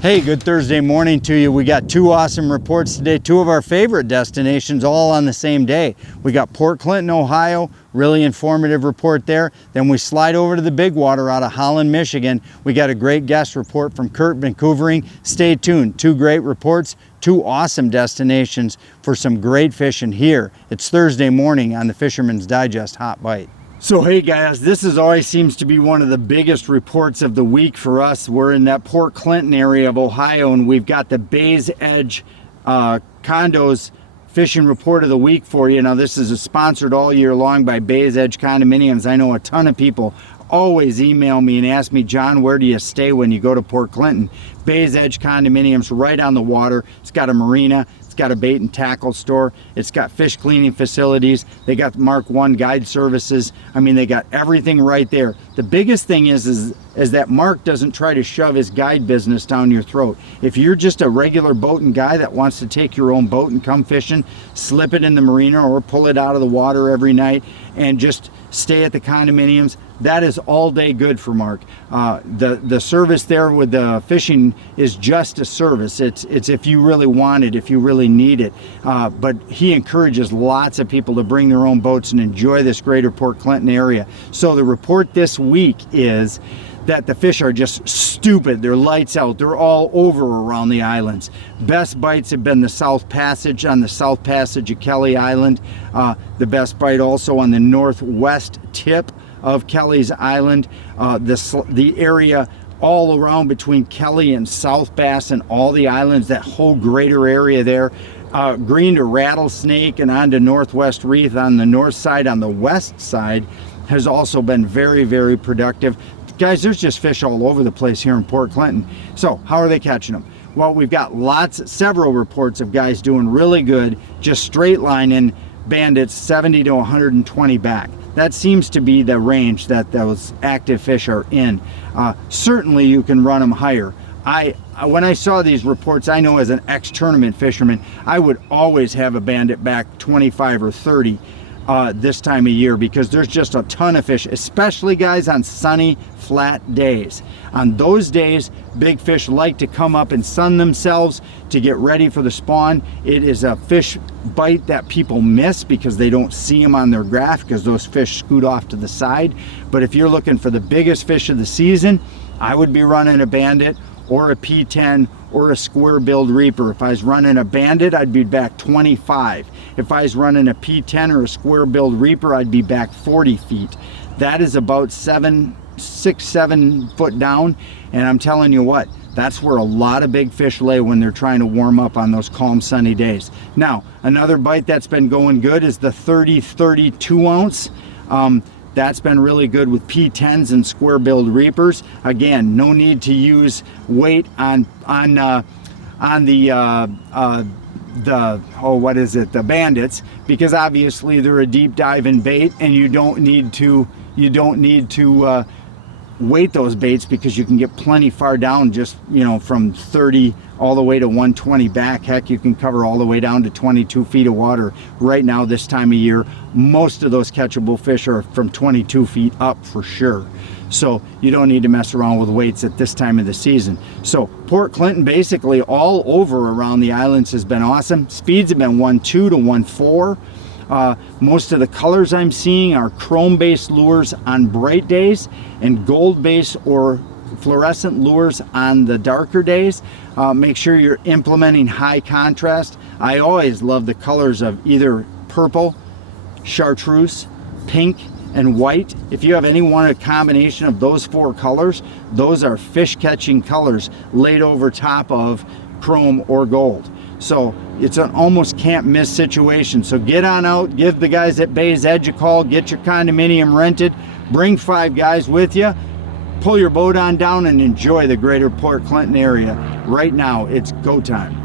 Hey, good Thursday morning to you. We got two awesome reports today, two of our favorite destinations all on the same day. We got Port Clinton, Ohio, really informative report there. Then we slide over to the Big Water out of Holland, Michigan. We got a great guest report from Kurt Vancouvering. Stay tuned, two great reports, two awesome destinations for some great fishing here. It's Thursday morning on the Fisherman's Digest Hot Bite. So hey guys, this is always seems to be one of the biggest reports of the week for us. We're in that Port Clinton area of Ohio, and we've got the Bay's Edge Condos fishing report of the week for you. Now this is sponsored all year long by Bay's Edge Condominiums. I know a ton of people always email me and ask me, John, where do you stay when you go to Port Clinton? Bay's Edge Condominiums, right on the water. It's got a marina. It's got a bait and tackle store. It's got fish cleaning facilities. They got Mark I guide services. I mean, they got everything right there. The biggest thing is that Mark doesn't try to shove his guide business down your throat. If you're just a regular boating guy that wants to take your own boat and come fishing, slip it in the marina or pull it out of the water every night and just stay at the condominiums, that is all day good for Mark. The service there with the fishing is just a service. It's if you really want it, if you really need it. But he encourages lots of people to bring their own boats and enjoy this greater Port Clinton area. So the report this week is that the fish are just stupid. They're lights out. They're all over around the islands. Best bites have been the South Passage, on the South Passage of Kelly Island. The best bite also on the northwest tip of Kelly's Island. The area all around between Kelly and South Bass and all the islands, that whole greater area there. Green to rattlesnake and on to Northwest Reef on the north side. On the west side has also been very, very productive. Guys, there's just fish all over the place here in Port Clinton. So how are they catching them? Well, we've got several reports of guys doing really good, just straight lining bandits 70 to 120 back. That seems to be the range that those active fish are in. Certainly you can run them higher. When I saw these reports, I know as an ex-tournament fisherman, I would always have a bandit back 25 or 30 this time of year, because there's just a ton of fish, especially guys on sunny, flat days. On those days, big fish like to come up and sun themselves to get ready for the spawn. It is a fish bite that people miss because they don't see them on their graph, because those fish scoot off to the side. But if you're looking for the biggest fish of the season, I would be running a bandit or a P10 or a square-billed reaper. If I was running a bandit, I'd be back 25. If I was running a P10 or a square-billed reaper, I'd be back 40 feet. That is about 6, 7 foot down, and I'm telling you what, that's where a lot of big fish lay when they're trying to warm up on those calm, sunny days. Now, another bite that's been going good is the 30-32 ounce. That's been really good with P10s and square-billed reapers. Again, no need to use weight on the bandits, because obviously they're a deep diving bait, and you don't need to weight those baits, because you can get plenty far down, just from 30 all the way to 120 back. Heck, you can cover all the way down to 22 feet of water right now this time of year. Most of those catchable fish are from 22 feet up for sure. So you don't need to mess around with weights at this time of the season. So Port Clinton, basically all over around the islands, has been awesome. Speeds have been 1.2 to 1.4. Most of the colors I'm seeing are chrome-based lures on bright days and gold-based or fluorescent lures on the darker days. Make sure you're implementing high contrast. I always love the colors of either purple, chartreuse, pink, and white. If you have a combination of those 4 colors, those are fish catching colors laid over top of chrome or gold. So it's an almost can't miss situation. So get on out, give the guys at Bay's Edge a call, get your condominium rented, bring 5 guys with you, pull your boat on down and enjoy the greater Port Clinton area. Right now, it's go time.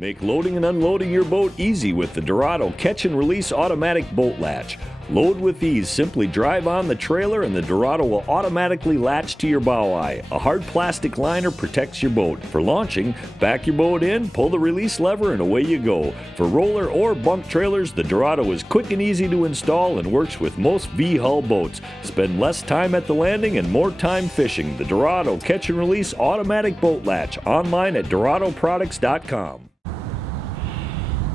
Make loading and unloading your boat easy with the Dorado Catch and Release Automatic Boat Latch. Load with ease. Simply drive on the trailer and the Dorado will automatically latch to your bow eye. A hard plastic liner protects your boat. For launching, back your boat in, pull the release lever, and away you go. For roller or bunk trailers, the Dorado is quick and easy to install and works with most V-hull boats. Spend less time at the landing and more time fishing. The Dorado Catch and Release Automatic Boat Latch. Online at DoradoProducts.com.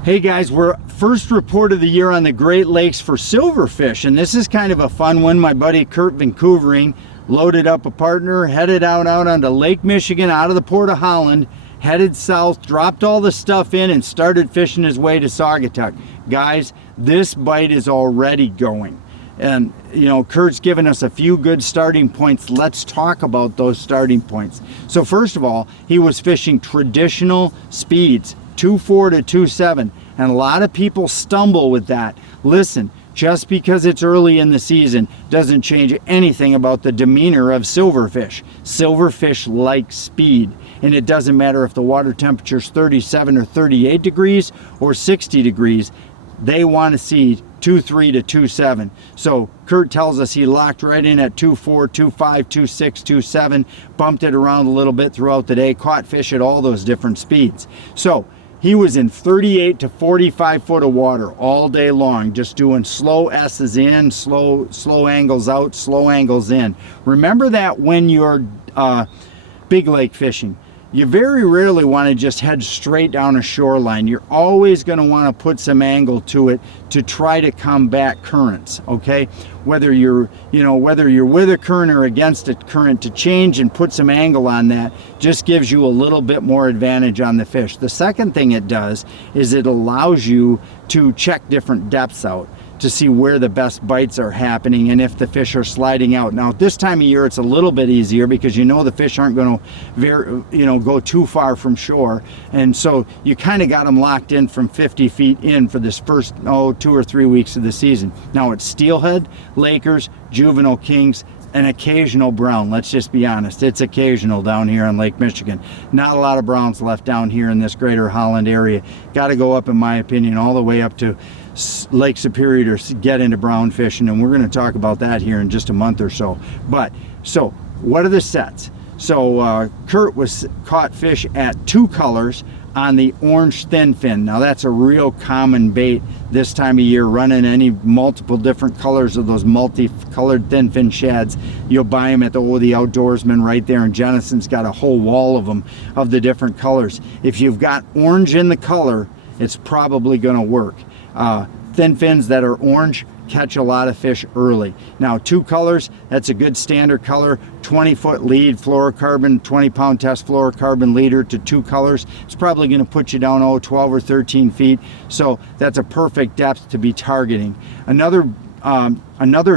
Hey guys, we're first report of the year on the Great Lakes for silverfish, and this is kind of a fun one. My buddy Kurt Vancouvering loaded up a partner, headed out onto Lake Michigan out of the Port of Holland, headed south, dropped all the stuff in, and started fishing his way to Saugatuck. Guys, this bite is already going. And, you know, Kurt's given us a few good starting points. Let's talk about those starting points. So first of all, he was fishing traditional speeds, 2.4 to 2.7, and a lot of people stumble with that. Listen, just because it's early in the season doesn't change anything about the demeanor of silverfish. Silverfish like speed, and it doesn't matter if the water temperature is 37 or 38 degrees or 60 degrees. They want to see 2.3 to 2.7. So Kurt tells us he locked right in at 2.4, 2.5, 2.6, 2.7, bumped it around a little bit throughout the day, caught fish at all those different speeds. So he was in 38 to 45 foot of water all day long, just doing slow S's in, slow angles out, slow angles in. Remember that when you're big lake fishing, you very rarely want to just head straight down a shoreline. You're always going to want to put some angle to it to try to combat currents, okay? Whether you're with a current or against a current, to change and put some angle on that just gives you a little bit more advantage on the fish. The second thing it does is it allows you to check different depths out to see where the best bites are happening and if the fish are sliding out. Now at this time of year it's a little bit easier because you know the fish aren't going to go too far from shore, and so you kind of got them locked in from 50 feet in for this first 2 or 3 weeks of the season. Now it's steelhead, Lakers, juvenile kings, an occasional brown. Let's just be honest, it's occasional down here on Lake Michigan. Not a lot of browns left down here in this greater Holland area. Got to go up, in my opinion, all the way up to Lake Superior to get into brown fishing, and we're going to talk about that here in just a month or so. But so what are the sets? So Kurt was caught fish at 2 colors on the orange thin fin. Now that's a real common bait this time of year, running any multiple different colors of those multicolored thin fin shads. You'll buy them at the Outdoorsman right there, and Jennison's got a whole wall of them of the different colors. If you've got orange in the color, it's probably going to work. Thin fins that are orange catch a lot of fish early. Now 2 colors, that's a good standard color. 20-foot lead fluorocarbon, 20-pound test fluorocarbon leader to 2 colors. It's probably going to put you down 12 or 13 feet. So that's a perfect depth to be targeting. Another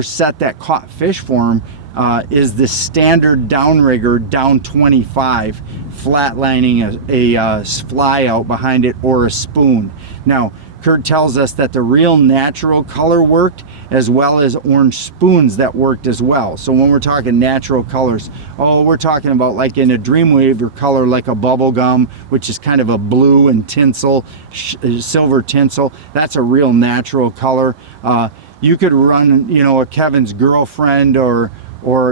set that caught fish for him is the standard downrigger down 25, flatlining a fly out behind it, or a spoon. Now Kurt tells us that the real natural color worked, as well as orange spoons that worked as well. So when we're talking natural colors, we're talking about like in a Dreamweaver color, like a bubble gum, which is kind of a blue and tinsel, silver tinsel. That's a real natural color. You could run, a Kevin's Girlfriend, or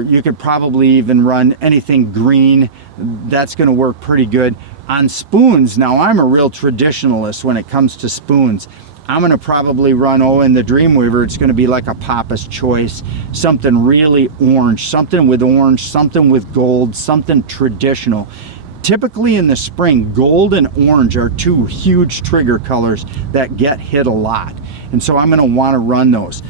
you could probably even run anything green. That's going to work pretty good. On spoons, now I'm a real traditionalist when it comes to spoons. I'm going to probably run, in the Dreamweaver, it's going to be like a Papa's Choice, something really orange, something with gold, something traditional. Typically in the spring, gold and orange are 2 huge trigger colors that get hit a lot. And so I'm going to want to run those.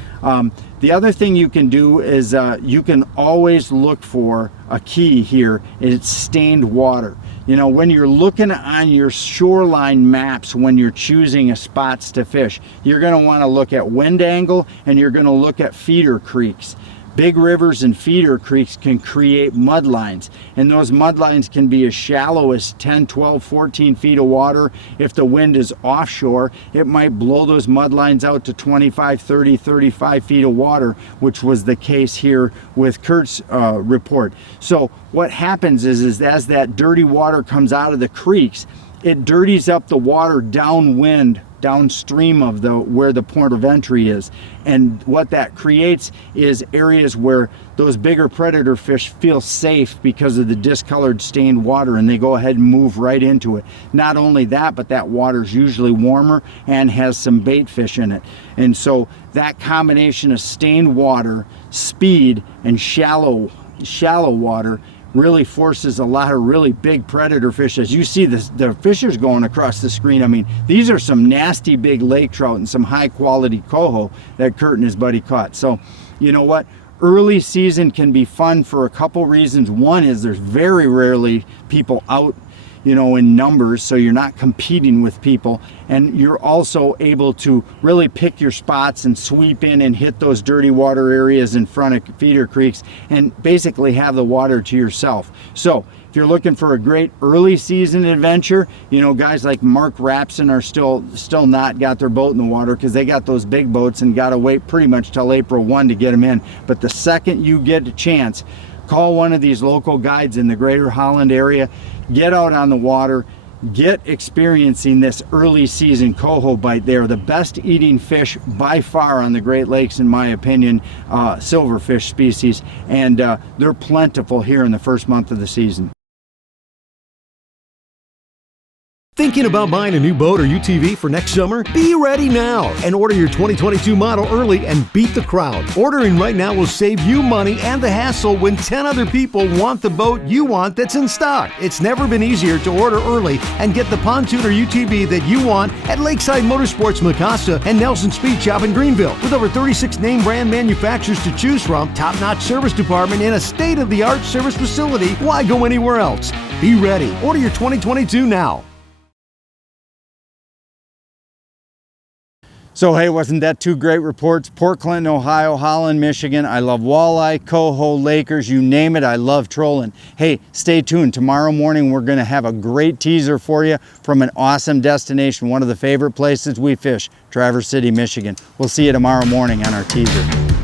The other thing you can do is you can always look for a key here. It's stained water. When you're looking on your shoreline maps, when you're choosing spots to fish, you're going to want to look at wind angle, and you're going to look at feeder creeks. Big rivers and feeder creeks can create mud lines, and those mud lines can be as shallow as 10, 12, 14 feet of water. If the wind is offshore, it might blow those mud lines out to 25, 30, 35 feet of water, which was the case here with Kurt's report. So what happens is as that dirty water comes out of the creeks, it dirties up the water downwind, downstream of where the point of entry is. And what that creates is areas where those bigger predator fish feel safe because of the discolored stained water, and they go ahead and move right into it. Not only that, but that water's usually warmer and has some bait fish in it. And so that combination of stained water, speed, and shallow water really forces a lot of really big predator fish. As you see the fishers going across the screen, I mean, these are some nasty big lake trout and some high quality coho that Kurt and his buddy caught. So you know what, early season can be fun for a couple reasons. One is there's very rarely people out, you know, in numbers, so you're not competing with people, and you're also able to really pick your spots and sweep in and hit those dirty water areas in front of feeder creeks and basically have the water to yourself. So if you're looking for a great early season adventure, you know, guys like Mark Rapson are still not got their boat in the water because they got those big boats and got to wait pretty much till April 1 to get them in. But the second you get a chance, call one of these local guides in the greater Holland area, get out on the water, get experiencing this early season coho bite. They are the best eating fish by far on the Great Lakes, in my opinion, silverfish species, and they're plentiful here in the first month of the season. Thinking about buying a new boat or UTV for next summer? Be ready now and order your 2022 model early and beat the crowd. Ordering right now will save you money and the hassle when 10 other people want the boat you want that's in stock. It's never been easier to order early and get the pontoon or UTV that you want at Lakeside Motorsports Mecosta and Nelson Speed Shop in Greenville. With over 36 name brand manufacturers to choose from, top-notch service department, and a state-of-the-art service facility, why go anywhere else? Be ready. Order your 2022 now. So hey, wasn't that two great reports? Port Clinton, Ohio, Holland, Michigan. I love walleye, coho, Lakers, you name it, I love trolling. Hey, stay tuned. Tomorrow morning we're gonna have a great teaser for you from an awesome destination, one of the favorite places we fish, Traverse City, Michigan. We'll see you tomorrow morning on our teaser.